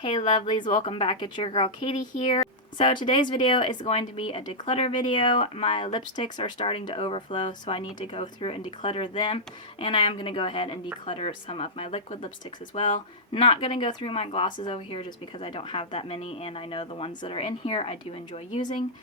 Hey lovelies, welcome back. It's your girl Katie here. So today's video is going to be a declutter video. My lipsticks are starting to overflow, so I need to go through and declutter them. And I am going to go ahead and declutter some of my liquid lipsticks as well. Not going to go through my glosses over here just because I don't have that many, and I know the ones that are in here I do enjoy using.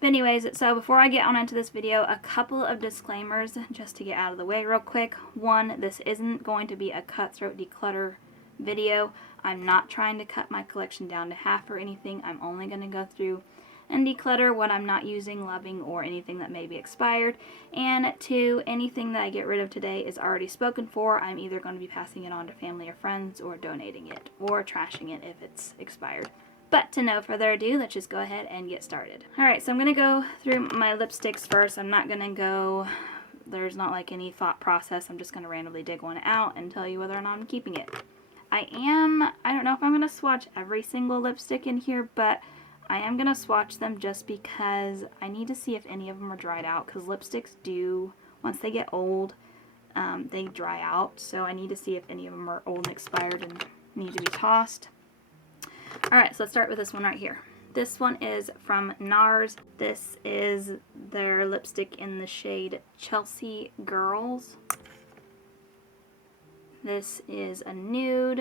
But anyways, so before I get on into this video, a couple of disclaimers just to get out of the way real quick. One, this isn't going to be a cutthroat declutter video. I'm not trying to cut my collection down to half or anything. I'm only going to go through and declutter what I'm not using, loving, or anything that may be expired. And two, anything that I get rid of today is already spoken for. I'm either going to be passing it on to family or friends, or donating it, or trashing it if it's expired. But to no further ado, let's just go ahead and get started. Alright, so I'm going to go through my lipsticks first. I'm not going to go, there's not like any thought process. I'm just going to randomly dig one out and tell you whether or not I'm keeping it. I don't know if I'm going to swatch every single lipstick in here, but I am going to swatch them just because I need to see if any of them are dried out, because lipsticks do, once they get old, they dry out. So I need to see if any of them are old and expired and need to be tossed. Alright, so let's start with this one right here. This one is from NARS. This is their lipstick in the shade Chelsea Girls. This is a nude.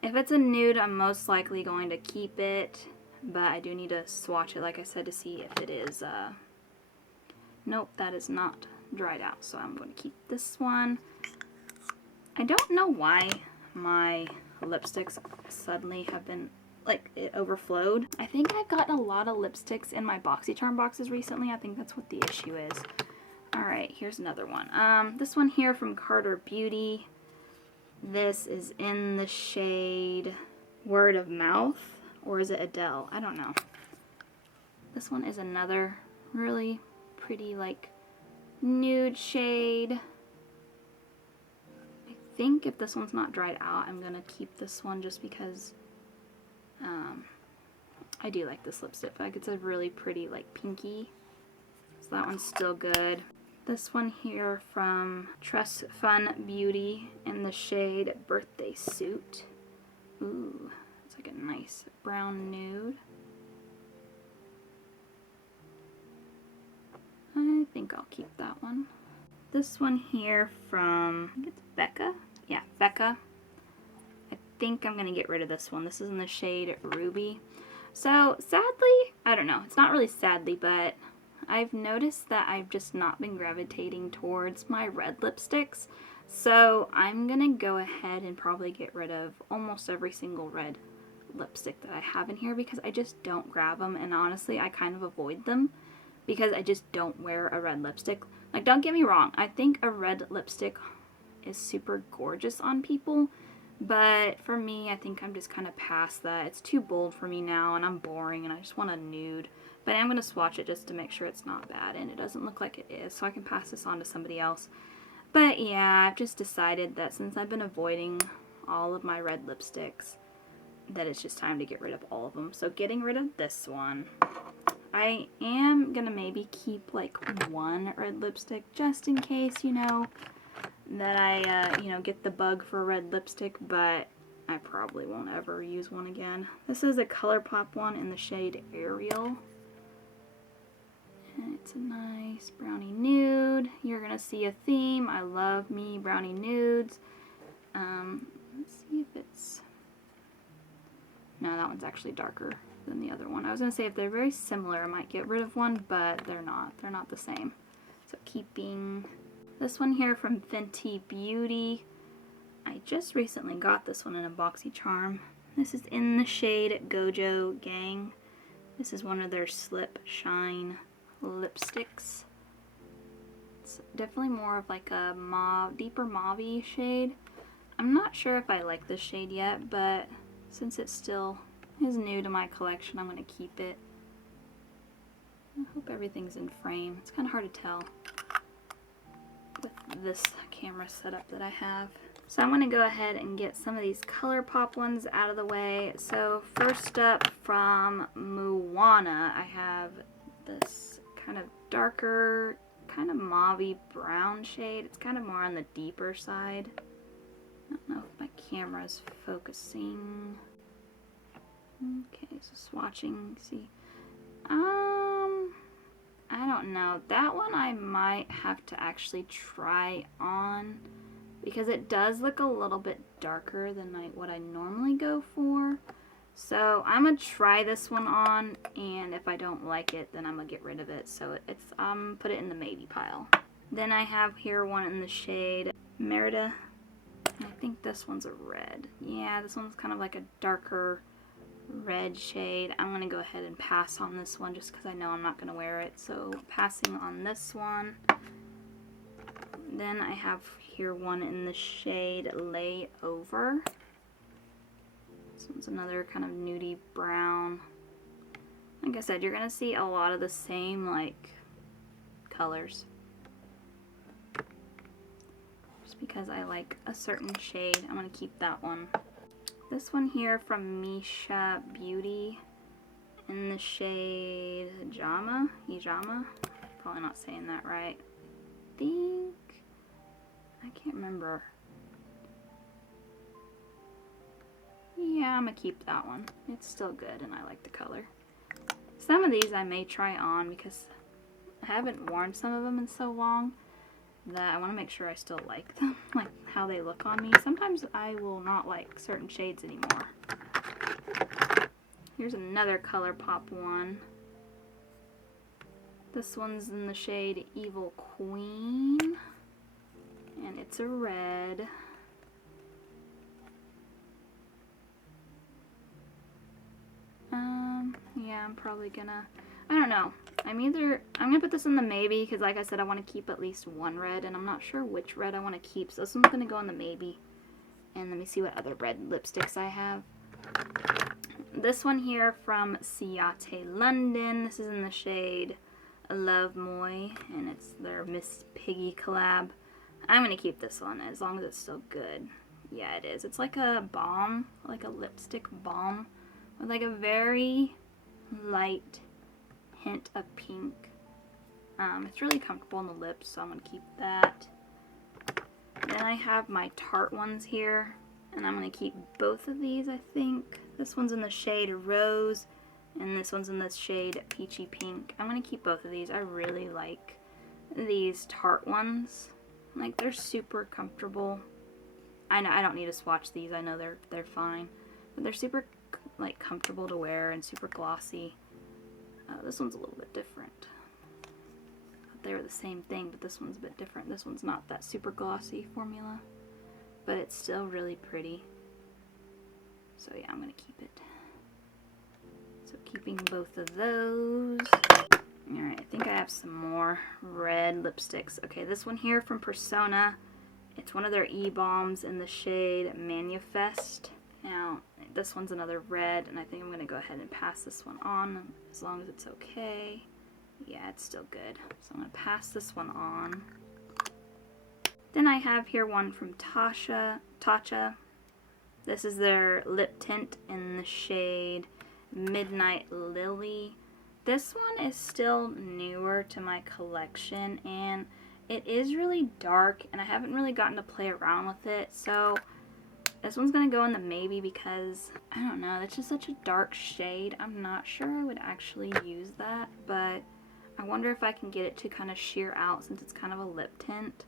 If it's a nude, I'm most likely going to keep it, but I do need to swatch it, like I said, to see if it is, nope, that is not dried out, so I'm going to keep this one. I don't know why my lipsticks suddenly have been, like, it overflowed. I think I've gotten a lot of lipsticks in my BoxyCharm boxes recently. I think that's what the issue is. Alright, here's another one. This one here from Carter Beauty. This is in the shade Word of Mouth, or is it Adele? I don't know. This one is another really pretty, like, nude shade. I think if this one's not dried out, I'm going to keep this one just because I do like this lipstick. Like, it's a really pretty, like, pinky. So that one's still good. This one here from Trust Fun Beauty in the shade Birthday Suit. Ooh, it's like a nice brown nude. I think I'll keep that one. This one here from, I think it's Becca. Yeah, Becca. I think I'm going to get rid of this one. This is in the shade Ruby. So, sadly, I don't know. It's not really sadly, but I've noticed that I've just not been gravitating towards my red lipsticks. So, I'm going to go ahead and probably get rid of almost every single red lipstick that I have in here because I just don't grab them. And honestly, I kind of avoid them because I just don't wear a red lipstick. Like, don't get me wrong. I think a red lipstick is super gorgeous on people. But for me, I think I'm just kind of past that. It's too bold for me now, and I'm boring, and I just want a nude. But I'm going to swatch it just to make sure it's not bad, and it doesn't look like it is, so I can pass this on to somebody else. But yeah, I've just decided that since I've been avoiding all of my red lipsticks, that it's just time to get rid of all of them. So getting rid of this one. I am going to maybe keep like one red lipstick just in case, you know, that I, get the bug for a red lipstick, but I probably won't ever use one again. This is a ColourPop one in the shade Ariel. And it's a nice brownie nude. You're going to see a theme. I love me brownie nudes. Let's see if it's... No, that one's actually darker than the other one. I was going to say if they're very similar, I might get rid of one, but they're not. They're not the same. So keeping... This one here from Fenty Beauty. I just recently got this one in a BoxyCharm. This is in the shade Gojo Gang. This is one of their Slip Shine lipsticks. It's definitely more of like a mauve, deeper mauve-y shade. I'm not sure if I like this shade yet, but since it still is new to my collection, I'm going to keep it. I hope everything's in frame. It's kind of hard to tell with this camera setup that I have. So I'm going to go ahead and get some of these ColourPop ones out of the way. So first up from Moana, I have this kind of darker, kind of mauve-y brown shade. It's kind of more on the deeper side. I don't know if my camera's focusing. So swatching, see. I don't know. That one I might have to actually try on because it does look a little bit darker than what I normally go for. So I'm gonna try this one on, and if I don't like it, then I'm gonna get rid of it. So it's put it in the maybe pile. Then I have here one in the shade Merida. I think this one's a red. Yeah, this one's kind of like a darker red shade. I'm gonna go ahead and pass on this one just because I know I'm not gonna wear it. So passing on this one. Then I have here one in the shade Layover. This one's another kind of nudie brown. Like I said, you're gonna see a lot of the same like colors. Just because I like a certain shade, I'm gonna keep that one. This one here from Misha Beauty in the shade Hijama. Probably not saying that right. I can't remember. Yeah, I'm gonna keep that one. It's still good and I like the color. Some of these I may try on because I haven't worn some of them in so long that I want to make sure I still like them, like how they look on me. Sometimes I will not like certain shades anymore. Here's another ColourPop one. This one's in the shade Evil Queen, and it's a red. Yeah, I'm probably gonna, I don't know. I'm gonna put this in the maybe because like I said, I want to keep at least one red and I'm not sure which red I want to keep. So this one's gonna go in the maybe. And let me see what other red lipsticks I have. This one here from Ciate London. This is in the shade Love Moy and it's their Miss Piggy collab. I'm gonna keep this one as long as it's still good. Yeah, it is. It's like a balm, like a lipstick balm with like a very light hint of pink. It's really comfortable on the lips, so I'm going to keep that. Then I have my Tarte ones here, and I'm going to keep both of these, I think. This one's in the shade Rose, and this one's in the shade Peachy Pink. I'm going to keep both of these. I really like these Tarte ones. Like, they're super comfortable. I know I don't need to swatch these. I know they're fine. But they're super like comfortable to wear and super glossy. This one's a little bit different. They were the same thing, but this one's a bit different. This one's not that super glossy formula, but it's still really pretty. So yeah, I'm gonna keep it. So keeping both of those. Alright, I think I have some more red lipsticks. Okay, this one here from Persona. It's one of their E-Bombs in the shade Manifest. Now, this one's another red, and I think I'm going to go ahead and pass this one on as long as it's okay. Yeah, it's still good. So I'm going to pass this one on. Then I have here one from Tatcha. This is their lip tint in the shade Midnight Lily. This one is still newer to my collection, and it is really dark, and I haven't really gotten to play around with it, so this one's going to go in the maybe because, I don't know, it's just such a dark shade. I'm not sure I would actually use that, but I wonder if I can get it to kind of sheer out since it's kind of a lip tint.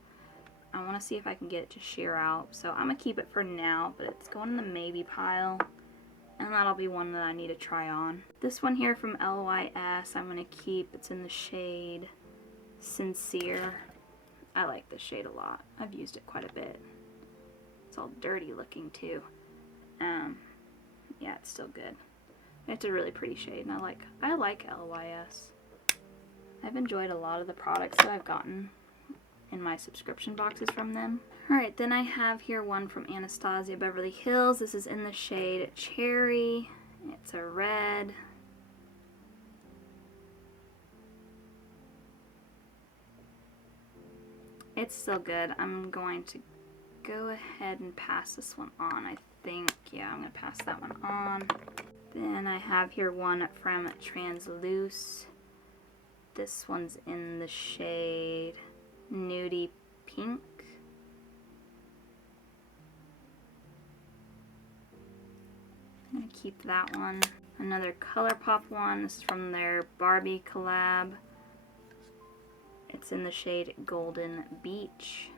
I want to see if I can get it to sheer out, so I'm going to keep it for now, but it's going in the maybe pile, and that'll be one that I need to try on. This one here from LYS I'm going to keep. It's in the shade Sincere. I like this shade a lot. I've used it quite a bit. It's all dirty looking too. Yeah, it's still good. It's a really pretty shade, and I like LYS. I've enjoyed a lot of the products that I've gotten in my subscription boxes from them. Alright, then I have here one from Anastasia Beverly Hills. This is in the shade Cherry. It's a red. It's still good. I'm going to go ahead and pass this one on, I think. Yeah, I'm going to pass that one on. Then I have here one from Transluce. This one's in the shade Nudie Pink. I'm going to keep that one. Another ColourPop one. This is from their Barbie collab. It's in the shade Golden Beach.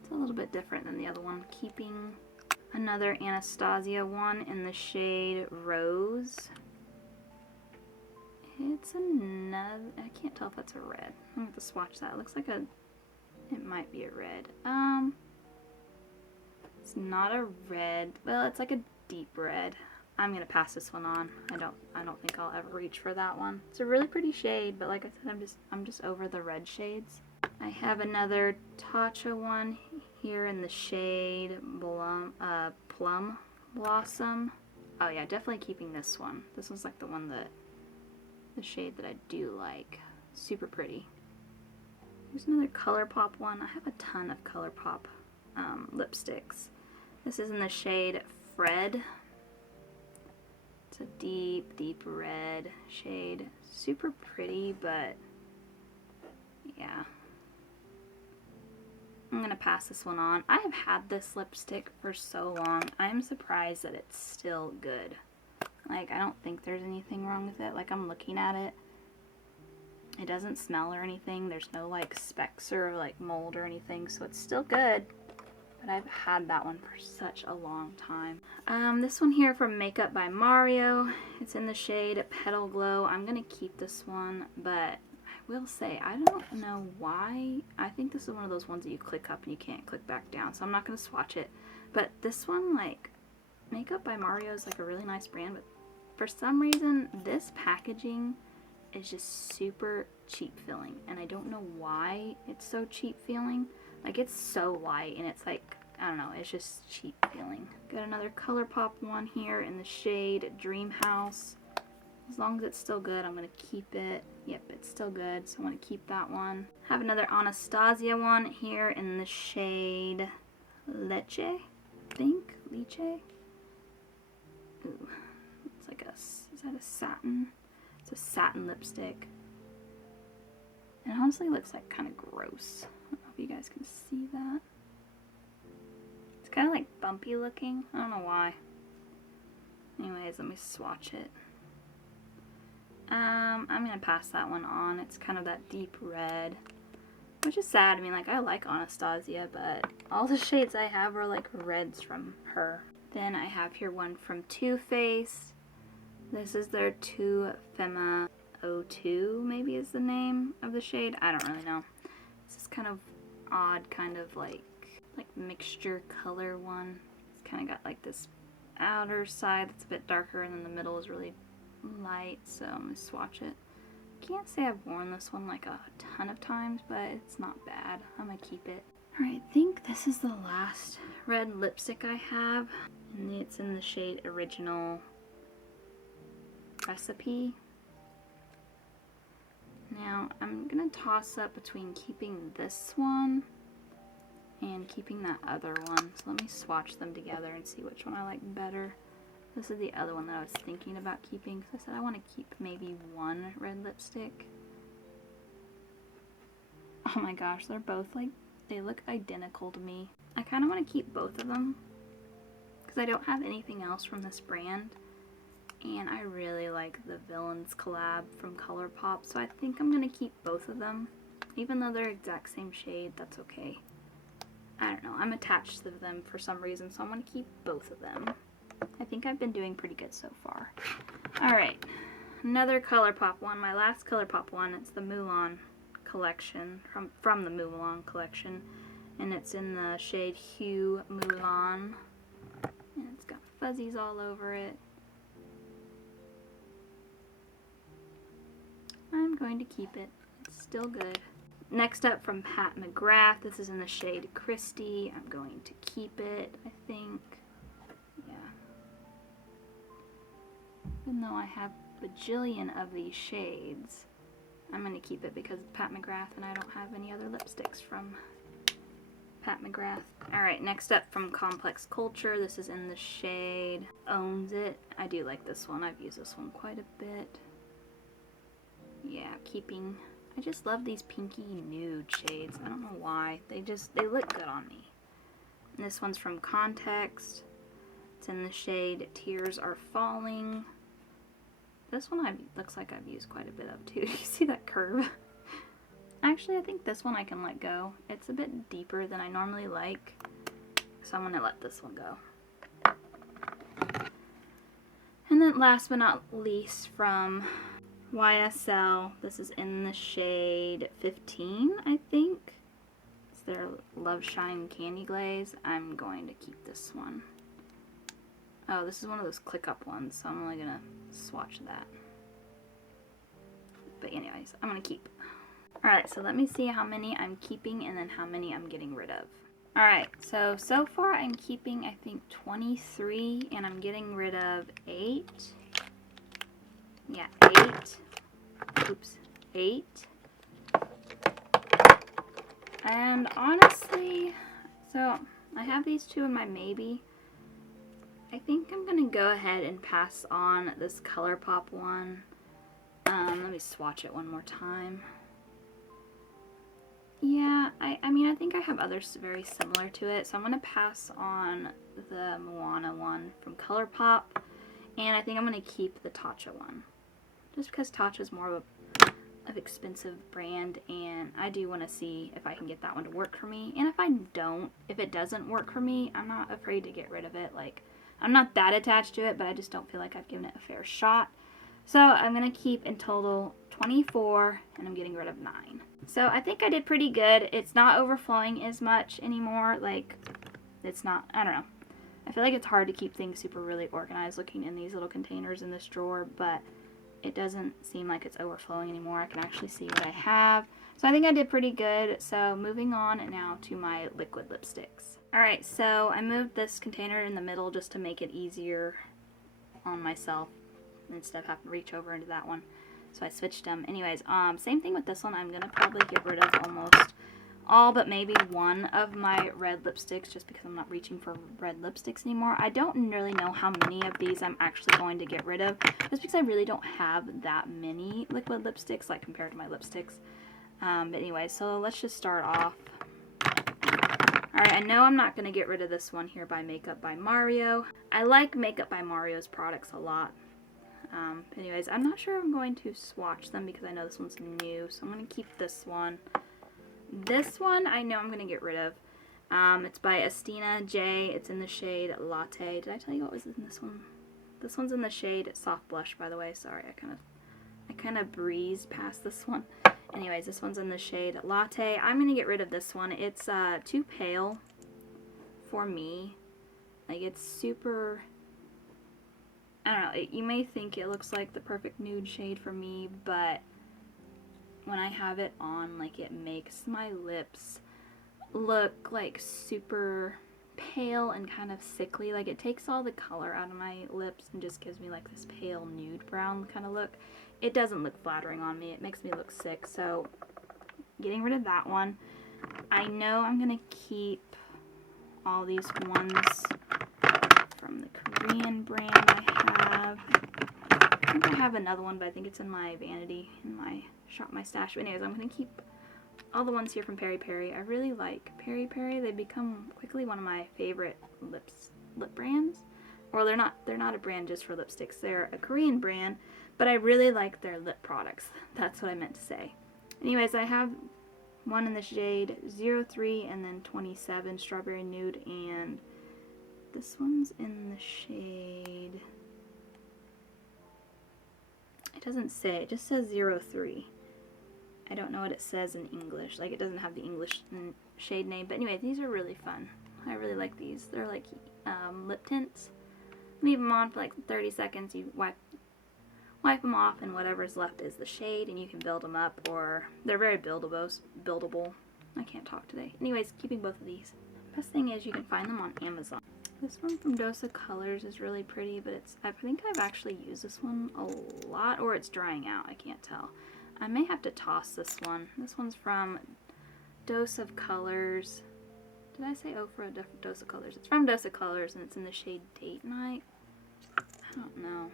It's a little bit different than the other one. Keeping another Anastasia one in the shade Rose. It's another, I can't tell if that's a red. I'm gonna have to swatch that. It looks like it might be a red. It's not a red. Well, it's like a deep red. I'm gonna pass this one on. I don't think I'll ever reach for that one. It's a really pretty shade, but like I said, I'm just over the red shades. I have another Tatcha one here in the shade Plum Blossom. Oh yeah, definitely keeping this one. This one's like the shade that I do like. Super pretty. Here's another ColourPop one. I have a ton of ColourPop lipsticks. This is in the shade Fred. It's a deep, deep red shade. Super pretty, but yeah. I'm gonna pass this one on. I have had this lipstick for so long. I'm surprised that it's still good. Like, I don't think there's anything wrong with it. Like, I'm looking at it. It doesn't smell or anything. There's no like specks or like mold or anything, so it's still good. But I've had that one for such a long time. This one here from Makeup by Mario. It's in the shade Petal Glow. I'm gonna keep this one, but I will say I don't know why. I think this is one of those ones that you click up and you can't click back down, so I'm not gonna swatch it. But this one, like, Makeup by Mario is like a really nice brand, but for some reason this packaging is just super cheap feeling, and I don't know why it's so cheap feeling. Like, it's so light and it's like, I don't know, it's just cheap feeling. Got another ColourPop one here in the shade Dream House. As long as it's still good, I'm gonna keep it. Yep, it's still good, so I'm gonna keep that one. Have another Anastasia one here in the shade Leche, I think, Leche. Ooh, it's like is that a satin? It's a satin lipstick. It honestly looks like kind of gross. I don't know if you guys can see that. It's kind of like bumpy looking. I don't know why. Anyways, let me swatch it. I'm gonna pass that one on. It's kind of that deep red, which is sad. I mean, like, I like Anastasia, but all the shades I have are like reds from her. Then I have here one from Too Faced. This is their Too Femme 02, maybe is the name of the shade. I don't really know. This is kind of odd, kind of like mixture color one. It's kind of got like this outer side that's a bit darker, and then the middle is really light, so I'm going to swatch it. Can't say I've worn this one like a ton of times, but it's not bad. I'm going to keep it. Alright, I think this is the last red lipstick I have, and it's in the shade Original Recipe. Now, I'm going to toss up between keeping this one and keeping that other one. So let me swatch them together and see which one I like better. This is the other one that I was thinking about keeping, because I said I want to keep maybe one red lipstick. Oh my gosh, they're both like, they look identical to me. I kind of want to keep both of them, because I don't have anything else from this brand. And I really like the Villains collab from ColourPop, so I think I'm going to keep both of them. Even though they're exact same shade, that's okay. I don't know, I'm attached to them for some reason, so I'm going to keep both of them. I think I've been doing pretty good so far. Alright, another ColourPop one, my last ColourPop one. It's the Mulan collection, from the Mulan collection. And it's in the shade Hue Mulan. And it's got fuzzies all over it. I'm going to keep it. It's still good. Next up from Pat McGrath. This is in the shade Christy. I'm going to keep it, I think. Yeah. Even though I have a bajillion of these shades, I'm going to keep it because it's Pat McGrath and I don't have any other lipsticks from Pat McGrath. Alright, next up from Complex Culture. This is in the shade Owns It. I do like this one. I've used this one quite a bit. Yeah, keeping... I just love these pinky nude shades. I don't know why. They look good on me. And this one's from Context. It's It's in the shade Tears Are Falling. This one looks like I've used quite a bit of too. You see that curve? Actually, I think this one I can let go. It's a bit deeper than I normally like, so I'm going to let this one go. And then last but not least, from YSL, this is in the shade 15, I think. It's their Love Shine Candy Glaze. I'm going to keep this one. Oh, this is one of those click-up ones, so I'm only going to swatch that. But anyways, I'm going to keep. Alright, so let me see how many I'm keeping and then how many I'm getting rid of. Alright, so far I'm keeping, I think, 23, and I'm getting rid of 8. Yeah, 8. Oops, 8. And honestly, so I have these two in my maybe. I think I'm going to go ahead and pass on this ColourPop one. Let me swatch it one more time. Yeah, I mean, I think I have others very similar to it, so I'm going to pass on the Moana one from ColourPop, and I think I'm going to keep the Tatcha one, just because Tatcha is more of an expensive brand, and I do want to see if I can get that one to work for me, and if it doesn't work for me, I'm not afraid to get rid of it. Like, I'm not that attached to it, but I just don't feel like I've given it a fair shot. So I'm going to keep in total 24, and I'm getting rid of 9. So I think I did pretty good. It's not overflowing as much anymore. Like, it's not, I don't know. I feel like it's hard to keep things super really organized looking in these little containers in this drawer, but it doesn't seem like it's overflowing anymore. I can actually see what I have. So I think I did pretty good. So moving on now to my liquid lipsticks. Alright, so I moved this container in the middle just to make it easier on myself instead of having to reach over into that one. So I switched them. Anyways, same thing with this one. I'm going to probably get rid of almost all but maybe one of my red lipsticks just because I'm not reaching for red lipsticks anymore. I don't really know how many of these I'm actually going to get rid of just because I really don't have that many liquid lipsticks like compared to my lipsticks. But anyway, so let's just start off. Alright, I know I'm not going to get rid of this one here by Makeup by Mario. I like Makeup by Mario's products a lot. Anyways, I'm not sure I'm going to swatch them because I know this one's new, so I'm going to keep this one. This one I know I'm going to get rid of. It's by Estina J. It's in the shade Latte. Did I tell you what was in this one? This one's in the shade Soft Blush, by the way. Sorry, I kind of breezed past this one. Anyways, this one's in the shade Latte. I'm going to get rid of this one. It's too pale for me. Like, it's super... I don't know, you may think it looks like the perfect nude shade for me, but when I have it on, like, it makes my lips look, like, super pale and kind of sickly. Like, it takes all the color out of my lips and just gives me, like, this pale nude brown kind of look. It doesn't look flattering on me. It makes me look sick, so getting rid of that one. I know I'm going to keep all these ones from the Korean brand I have. I think I have another one, but I think it's in my vanity, in my stash. But anyways, I'm going to keep all the ones here from Peri Peri. I really like Peri Peri. They become quickly one of my favorite lip brands. Or they're not a brand just for lipsticks. They're a Korean brand, but I really like their lip products. That's what I meant to say. Anyways, I have one in the shade 03 and then 27 Strawberry Nude, and this one's in the shade, it doesn't say, it just says 03. I don't know what it says in English, like it doesn't have the English shade name, but anyway, these are really fun. I really like these. They're like lip tints. Leave them on for like 30 seconds, you wipe them off, and whatever's left is the shade, and you can build them up, or they're very buildable. I can't talk today. Anyways, keeping both of these. Best thing is you can find them on Amazon. This one from Dosa Colors is really pretty, but I think I've actually used this one a lot, or it's drying out, I can't tell. I may have to toss this one. This one's from Dose of Colors. Did I say for a different Dose of Colors? It's from Dose of Colors, and it's in the shade Date Night. I don't know.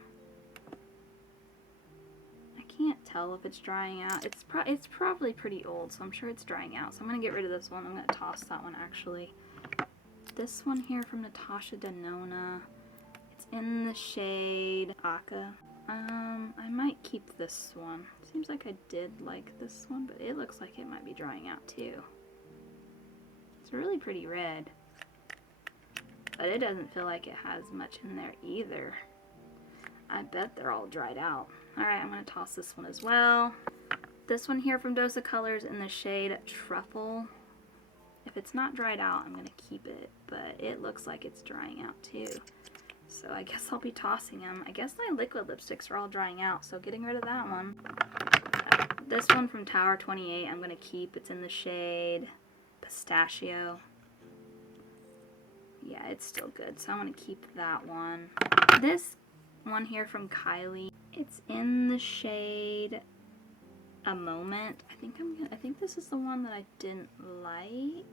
I can't tell if it's drying out. It's probably pretty old, so I'm sure it's drying out. So I'm going to get rid of this one. I'm going to toss that one, actually. This one here from Natasha Denona. It's in the shade Aka. I might keep this one. Seems like I did like this one, but it looks like it might be drying out too. It's a really pretty red, but it doesn't feel like it has much in there either. I bet they're all dried out. Alright, I'm going to toss this one as well. This one here from Dose of Colors in the shade Truffle. If it's not dried out, I'm going to keep it, but it looks like it's drying out too. So I guess I'll be tossing them. I guess my liquid lipsticks are all drying out, so getting rid of that one. This one from Tower 28 I'm going to keep. It's in the shade Pistachio. Yeah, it's still good, so I'm going to keep that one. This one here from Kylie, it's in the shade A Moment. I think this is the one that I didn't like.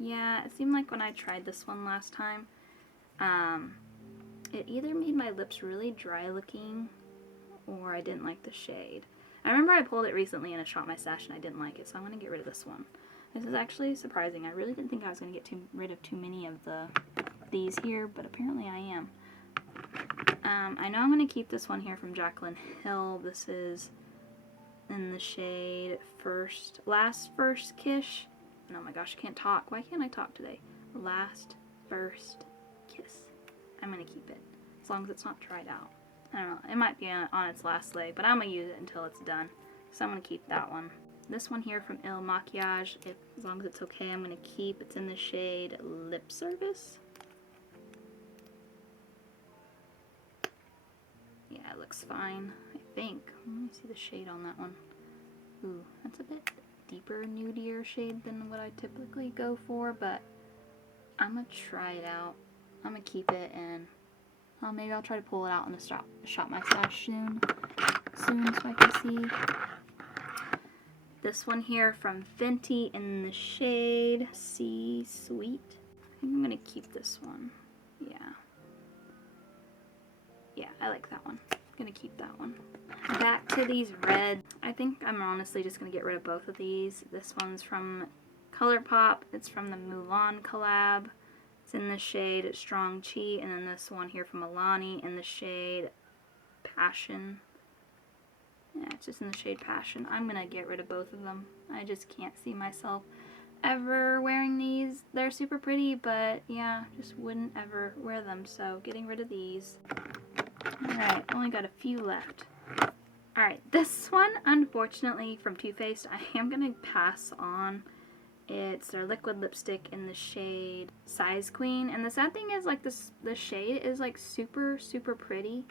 Yeah, it seemed like when I tried this one last time, it either made my lips really dry looking or I didn't like the shade. I remember I pulled it recently in a Shop My Stash and I didn't like it, so I'm going to get rid of this one. This is actually surprising. I really didn't think I was going to get rid of too many of these here, but apparently I am. I know I'm going to keep this one here from Jaclyn Hill. This is in the shade Last First Kiss. Oh my gosh, I can't talk. Why can't I talk today? Last First Kiss. I'm going to keep it, as long as it's not dried out. I don't know, it might be on its last leg, but I'm going to use it until it's done. So I'm going to keep that one. This one here from Il Makiage, as long as it's okay, I'm going to keep. It's in the shade Lip Service. Yeah, it looks fine, I think. Let me see the shade on that one. Ooh, that's a bit deeper, nudier shade than what I typically go for, but I'm going to try it out. I'm going to keep it, and maybe I'll try to pull it out in the Shop My Stash soon so I can see. This one here from Fenty in the shade Sea Sweet. I think I'm going to keep this one. Yeah, I like that one. I'm going to keep that one. Back to these reds. I think I'm honestly just going to get rid of both of these. This one's from ColourPop. It's from the Mulan collab. It's in the shade Strong Chi. And then this one here from Alani in the shade Passion. Yeah, it's just in the shade Passion. I'm going to get rid of both of them. I just can't see myself ever wearing these. They're super pretty, but yeah, just wouldn't ever wear them. So getting rid of these. Alright, only got a few left. Alright, this one, unfortunately, from Too Faced, I am going to pass on. It's their liquid lipstick in the shade Size Queen. And the sad thing is, like, the shade is, like, super, super pretty.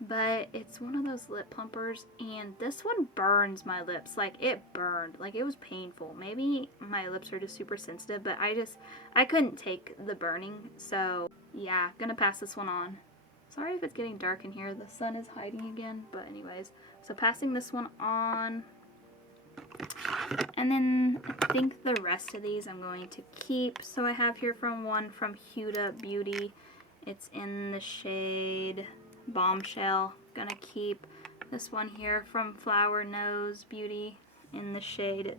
But it's one of those lip plumpers, and this one burns my lips. Like, it burned. Like, it was painful. Maybe my lips are just super sensitive, but I couldn't take the burning. So, yeah, gonna pass this one on. Sorry if it's getting dark in here. The sun is hiding again. But anyways, so passing this one on. And then I think the rest of these I'm going to keep. So I have here one from Huda Beauty. It's in the shade Bombshell. Gonna keep this one here from Flower Nose Beauty in the shade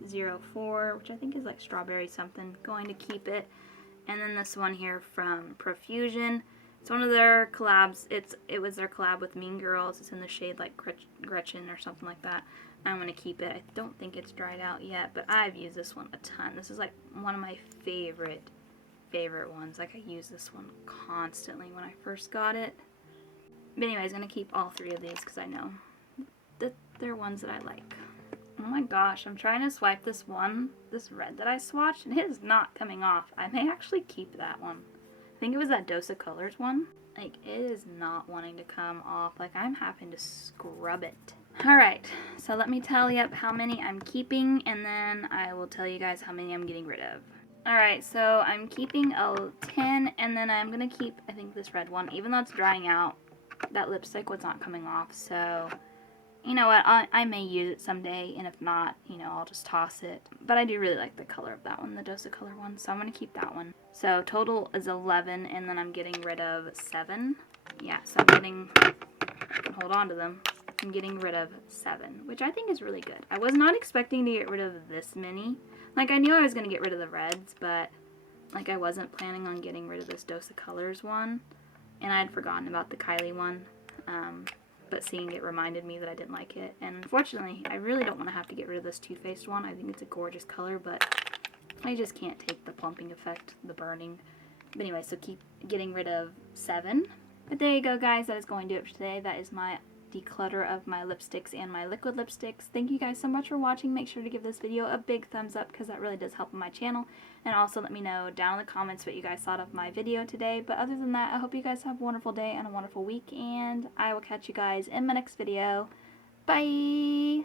04, which I think is like strawberry something. Going to keep it. And then this one here from Profusion. It's one of their collabs. It was their collab with Mean Girls. It's in the shade like Gretchen or something like that. I'm going to keep it. I don't think it's dried out yet, but I've used this one a ton. This is like one of my favorite ones. Like, I use this one constantly when I first got it. But anyways, I'm going to keep all three of these because I know that they're ones that I like. Oh my gosh, I'm trying to swipe this red that I swatched, and it is not coming off. I may actually keep that one. I think it was that Dose of Colors one. Like, it is not wanting to come off. Like, I'm having to scrub it. Alright, so let me tally up how many I'm keeping, and then I will tell you guys how many I'm getting rid of. Alright, so I'm keeping a 10, and then I'm going to keep, I think, this red one. Even though it's drying out, that lipstick was not coming off, so you know what, I may use it someday, and if not, you know, I'll just toss it. But I do really like the color of that one, the Dose of Color one, so I'm going to keep that one. So total is 11, and then I'm getting rid of 7. Yeah, so I'm getting, hold on to them, I'm getting rid of 7, which I think is really good. I was not expecting to get rid of this many. Like, I knew I was going to get rid of the reds, but Like, I wasn't planning on getting rid of this Dose of Colors one, and I had forgotten about the Kylie one, but seeing it reminded me that I didn't like it. And unfortunately, I really don't want to have to get rid of this Too Faced one. I think it's a gorgeous color, but I just can't take the plumping effect, the burning. But anyway, so keep getting rid of 7. But there you go, guys. That is going to do it for today. That is my declutter of my lipsticks and my liquid lipsticks. Thank you guys so much for watching. Make sure to give this video a big thumbs up because that really does help my channel. And also let me know down in the comments what you guys thought of my video today. But other than that, I hope you guys have a wonderful day and a wonderful week. And I will catch you guys in my next video. Bye!